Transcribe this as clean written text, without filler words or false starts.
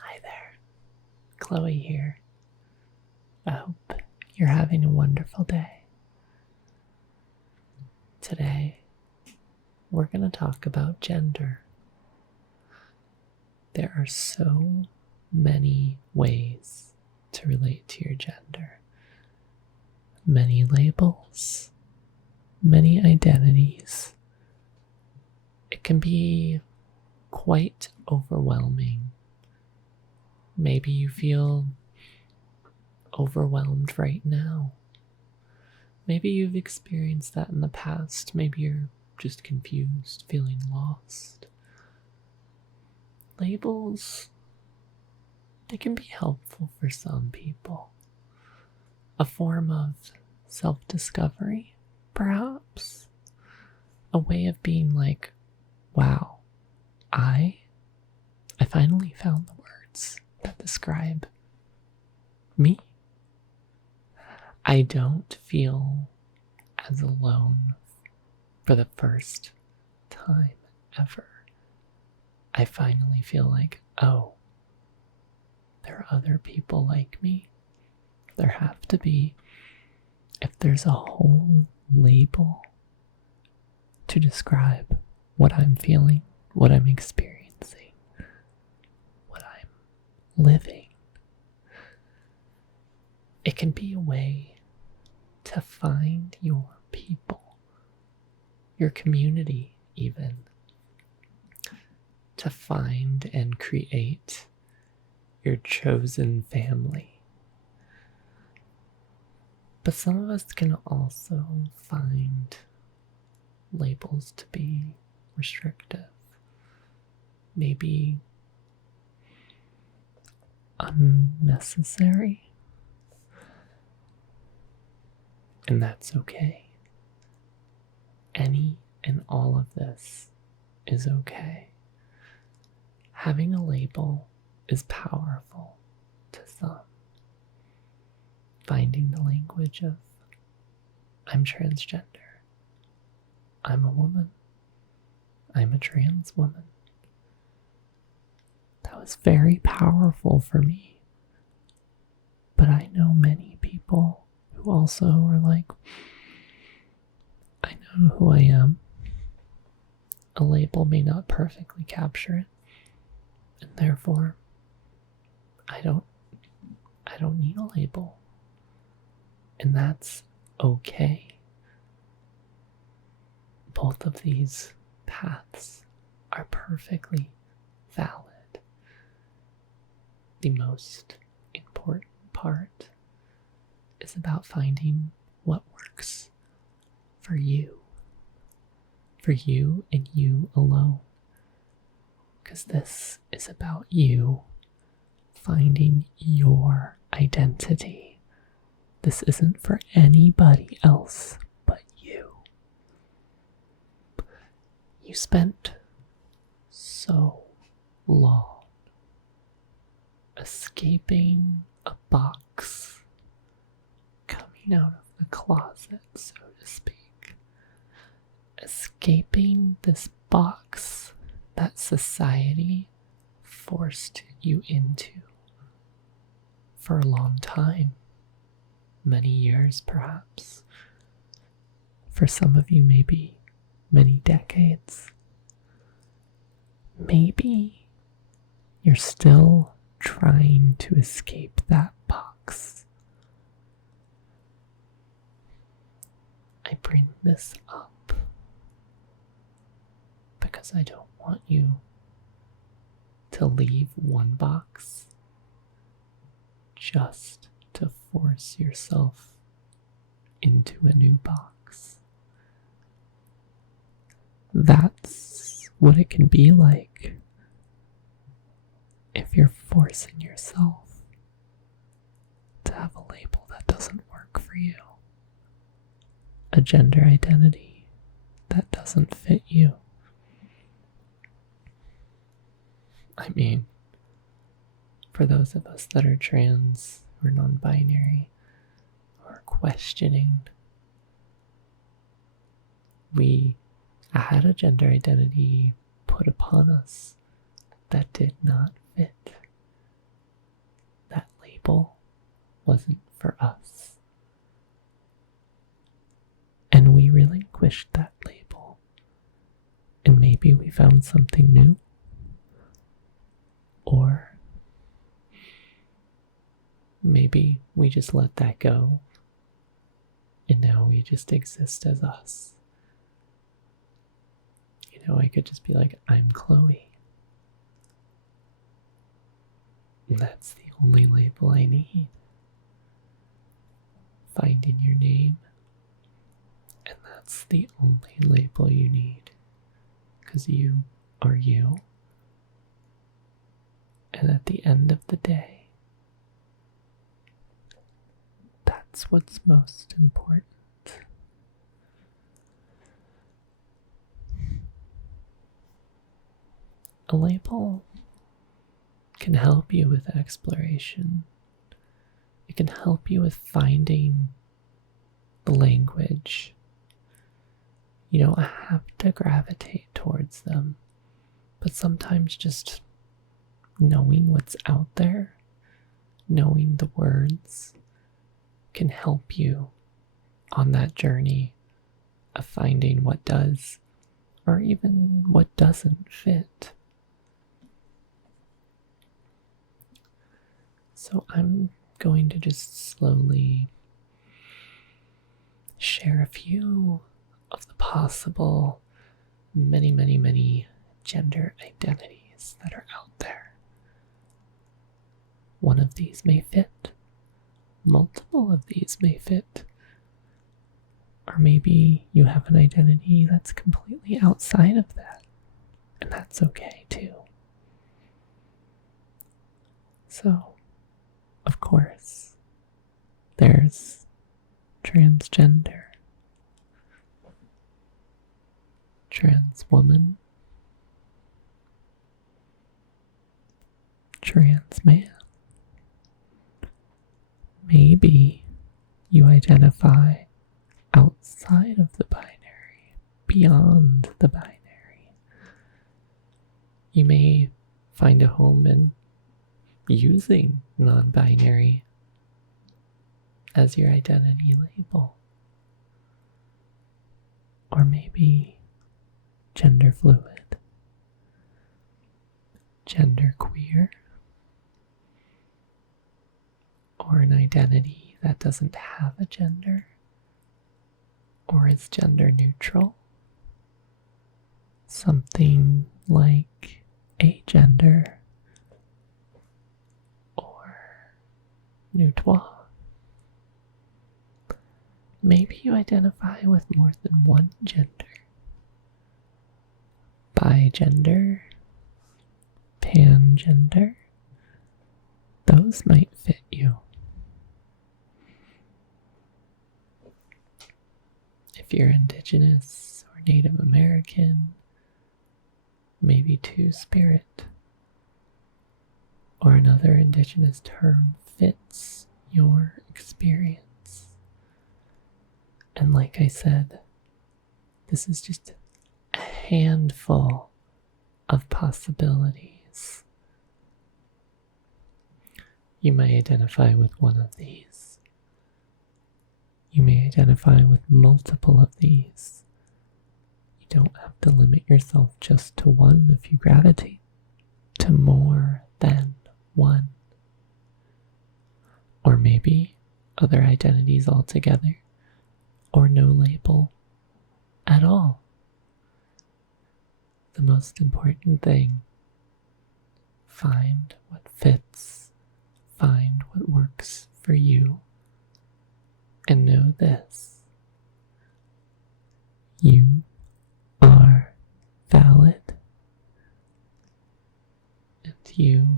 Hi there, Chloe here. I hope you're having a wonderful day. Today, we're going to talk about gender. There are so many ways to relate to your gender. Many labels, many identities. It can be quite overwhelming. Maybe you feel overwhelmed right now. Maybe you've experienced that in the past. Maybe you're just confused, feeling lost. Labels, they can be helpful for some people. A form of self-discovery, perhaps. A way of being like, wow, I finally found the words that describe me. I don't feel as alone for the first time ever. I finally feel like, oh, there are other people like me. There have to be. If there's a whole label to describe what I'm feeling, what I'm experiencing, what I'm living, it can be a way to find your people, your community even, to find and create your chosen family. But some of us can also find labels to be restrictive, maybe unnecessary. And that's okay. Any and all of this is okay. Having a label is powerful to some. Finding the language of, I'm transgender, I'm a woman, I'm a trans woman. That was very powerful for me. But I know many people who also are like, I know who I am. A label may not perfectly capture it, and therefore I don't need a label. And that's okay. Both of these paths are perfectly valid. The most important part is about finding what works for you and you alone. Because this is about you finding your identity. This isn't for anybody else but you. You spent so long escaping a box, coming out of the closet, so to speak. Escaping this box that society forced you into for a long time. Many years, perhaps. For some of you, maybe many decades. Maybe you're still trying to escape that box. I bring this up because I don't want you to leave one box just to force yourself into a new box. That's what it can be like if you're forcing yourself to have a label that doesn't work for you, a gender identity that doesn't fit you. I mean, for those of us that are trans or non-binary or questioning, we had a gender identity put upon us that did not fit wasn't for us. And we relinquished that label. And maybe we found something new. Or maybe we just let that go. And now we just exist as us. You know, I could just be like, I'm Chloe. And that's the only label I need. Finding your name. And that's the only label you need. Because you are you. And at the end of the day, that's what's most important. A label can help you with exploration. It can help you with finding the language. You don't have to gravitate towards them, but sometimes just knowing what's out there, knowing the words, can help you on that journey of finding what does, or even what doesn't fit. So I'm going to just slowly share a few of the possible many gender identities that are out there. One of these may fit. Multiple of these may fit. Or maybe you have an identity that's completely outside of that. And that's okay too. So, of course, there's transgender, trans woman, trans man. Maybe you identify outside of the binary, beyond the binary. You may find a home in using non-binary as your identity label. Or maybe gender fluid, gender queer, or an identity that doesn't have a gender, or is gender neutral. Something like agender or neutral. Maybe you identify with more than one gender. Bigender, pangender, those might fit you. If you're Indigenous or Native American, maybe Two-Spirit, or another Indigenous term fits your experience. And like I said, this is just a handful of possibilities. You may identify with one of these. You may identify with multiple of these. You don't have to limit yourself just to one if you gravitate to more than one. Or maybe other identities altogether, or no label at all. The most important thing, find what fits, find what works for you, and know this: you are valid, and you